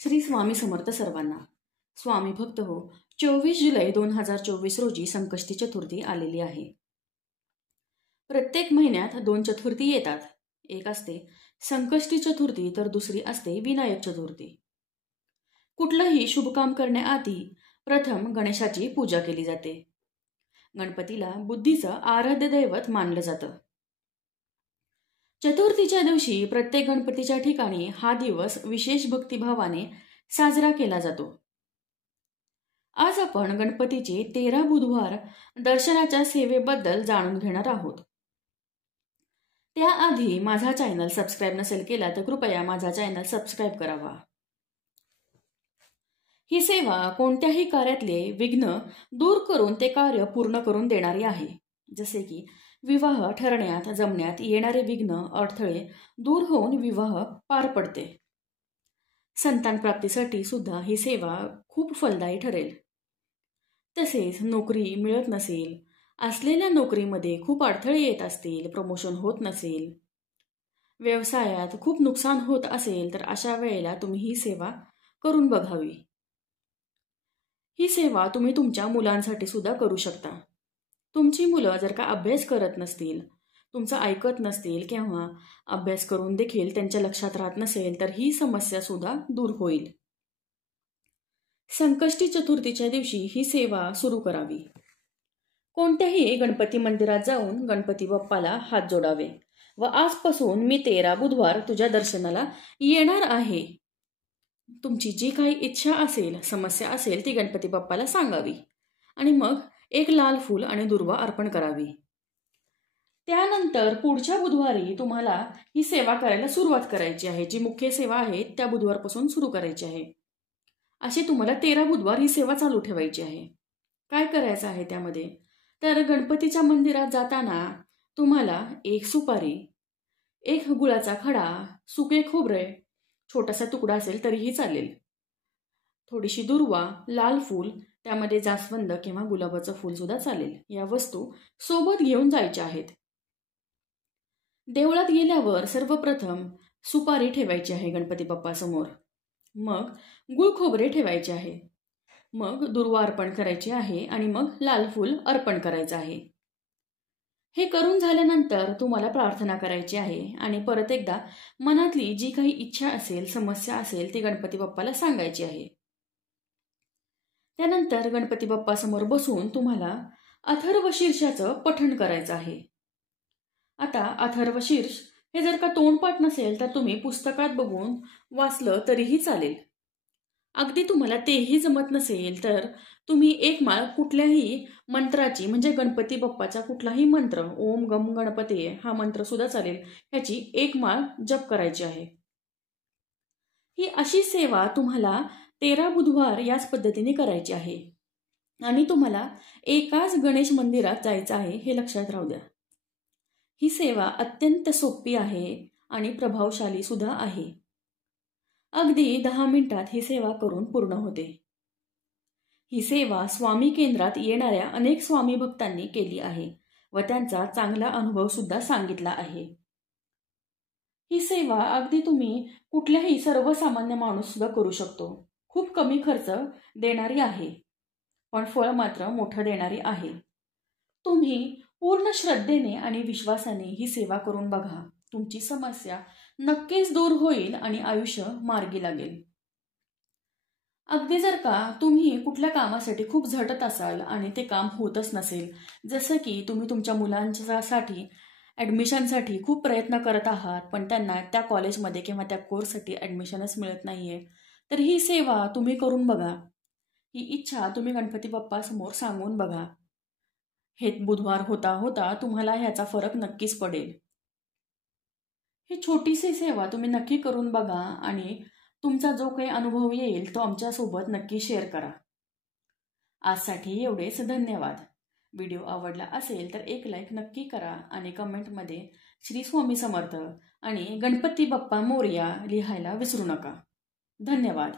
श्री स्वामी समर्थ सर्वांना. स्वामी भक्त हो, 24 जुलै 2024 रोजी संकष्टी चतुर्थी आलेली आहे. प्रत्येक महिन्यात 2 चतुर्थी येतात. एक असते संकष्टी चतुर्थी तर दुसरी असते विनायक चतुर्थी. कुठलंही शुभकाम करण्याआधी प्रथम गणेशाची पूजा केली जाते. गणपतीला बुद्धीचं आराध्य दैवत मानलं जातं. चतुर्थीच्या दिवशी प्रत्येक गणपतीच्या ठिकाणी हा दिवस विशेष भक्तिभावाने साजरा केला जातो. आज आपण गणपतीचे 13 बुधवार दर्शनाच्या सेवेबद्दल जाणून घेणार आहोत. त्याआधी माझा चॅनल सबस्क्राईब नसेल केला तर कृपया माझा चॅनल सबस्क्राईब करावा. ही सेवा कोणत्याही कार्यातले विघ्न दूर करून ते कार्य पूर्ण करून देणारी आहे. जसे की विवाह ठरण्यात जमण्यात येणारे विघ्न अडथळे दूर होऊन विवाह पार पडते. संतान प्राप्तीसाठी सुद्धा ही सेवा खूप फलदायी ठरेल. तसेच नोकरी मिळत नसेल, असलेल्या नोकरीमध्ये खूप अडथळे येत असतील, प्रमोशन होत नसेल, व्यवसायात खूप नुकसान होत असेल तर अशा वेळेला तुम्ही ही सेवा करून बघावी. ही सेवा तुम्ही तुमच्या मुलांसाठी सुद्धा करू शकता. तुमची मुलं जर का अभ्यास करत नसतील, तुमचं ऐकत नसतील किंवा अभ्यास करून देखील त्यांच्या लक्षात राहत नसेल तर ही समस्या सुद्धा दूर होईल. संकष्टी चतुर्थीच्या दिवशी ही सेवा सुरू करावी. कोणत्याही गणपती मंदिरात जाऊन गणपती बाप्पाला हात जोडावे व आजपासून मी 13 बुधवार तुझ्या दर्शनाला येणार आहे. तुमची जी काही इच्छा असेल, समस्या असेल ती गणपती बाप्पाला सांगावी आणि मग एक लाल फूल आणि दुर्वा अर्पण करावी. त्यानंतर पुढच्या बुधवारी तुम्हाला ही सेवा करायला सुरुवात करायची आहे. जी मुख्य सेवा आहे त्या बुधवारपासून सुरू करायची आहे. अशी तुम्हाला 13 बुधवार ही सेवा चालू ठेवायची आहे. काय करायचं आहे त्यामध्ये, तर गणपतीच्या मंदिरात जाताना तुम्हाला एक सुपारी, एक गुळाचा खडा, सुके खोबरे, छोटासा तुकडा असेल तरीही चालेल, थोडीशी दुर्वा, लाल फूल, त्यामध्ये जास्वंद किंवा गुलाबाचं फूल सुद्धा चालेल, या वस्तू सोबत घेऊन जायच्या आहेत. देवळात गेल्यावर सर्वप्रथम सुपारी ठेवायची आहे गणपती बाप्पा समोर, मग गुळ खोबरे ठेवायचे आहे, मग दुर्वा अर्पण करायची आहे आणि मग लाल फूल अर्पण करायचं आहे. हे करून झाल्यानंतर तुम्हाला प्रार्थना करायची आहे आणि परत एकदा मनातली जी काही इच्छा असेल, समस्या असेल ती गणपती बाप्पाला सांगायची आहे. त्यानंतर गणपती बाप्पा समोर बसून तुम्हाला अथर्वशीर्षाचं पठण करायचं आहे. आता अथर्वशीर्ष हे जर का तोंडपाठ नसेल तर तुम्ही पुस्तकात बघून वाचलं तरीही चालेल. अगदी तुम्हाला तेही जमत नसेल तर तुम्ही एक माळ कुठल्याही मंत्राची, म्हणजे गणपती बाप्पाचा कुठलाही मंत्र, ओम गम गणपती हा मंत्र सुद्धा चालेल, ह्याची एक माळ जप करायची आहे. ही अशी सेवा तुम्हाला 13 बुधवार याच पद्धतीने करायची आहे आणि तुम्हाला एकाच गणेश मंदिरात जायचं आहे हे लक्षात राहू द्या. ही सेवा अत्यंत सोपी आहे आणि प्रभावशाली सुद्धा आहे. अगदी 10 मिनिटात ही सेवा करून पूर्ण होते. ही सेवा स्वामी केंद्रात येणाऱ्या अनेक स्वामी भक्तांनी केली आहे व त्यांचा चांगला अनुभव सुद्धा सांगितला आहे. ही सेवा अगदी तुम्ही कुठल्याही सर्वसामान्य माणूस सुद्धा करू शकतो. खूप कमी खर्च देणारी आहे पण फळ मात्र मोठं देणारी आहे. तुम्ही पूर्ण श्रद्धेने आणि विश्वासाने ही सेवा करून बघा. तुमची समस्या नक्कीच दूर होईल आणि आयुष्य मार्गी लागेल. अगदी जर का तुम्ही कुठल्या कामासाठी खूप झटत असाल आणि ते काम होतच नसेल, जसं की तुम्ही तुमच्या मुलांसाठी ॲडमिशनसाठी खूप प्रयत्न करत आहात पण त्यांना त्या कॉलेजमध्ये किंवा त्या कोर्ससाठी ॲडमिशनच मिळत नाहीये, तर ही सेवा तुम्ही करून बघा. ही इच्छा तुम्ही गणपती बाप्पा समोर सांगून बघा. हे बुधवार होता होता तुम्हाला ह्याचा फरक नक्कीच पडेल. ही छोटीशी सेवा तुम्ही नक्की करून बघा आणि तुमचा जो काही अनुभव येईल तो आमच्यासोबत नक्की शेअर करा. आजसाठी एवढेच. धन्यवाद. व्हिडिओ आवडला असेल तर एक लाईक नक्की करा आणि कमेंटमध्ये श्री स्वामी समर्थ आणि गणपती बाप्पा मोरया लिहायला विसरू नका. धन्यवाद.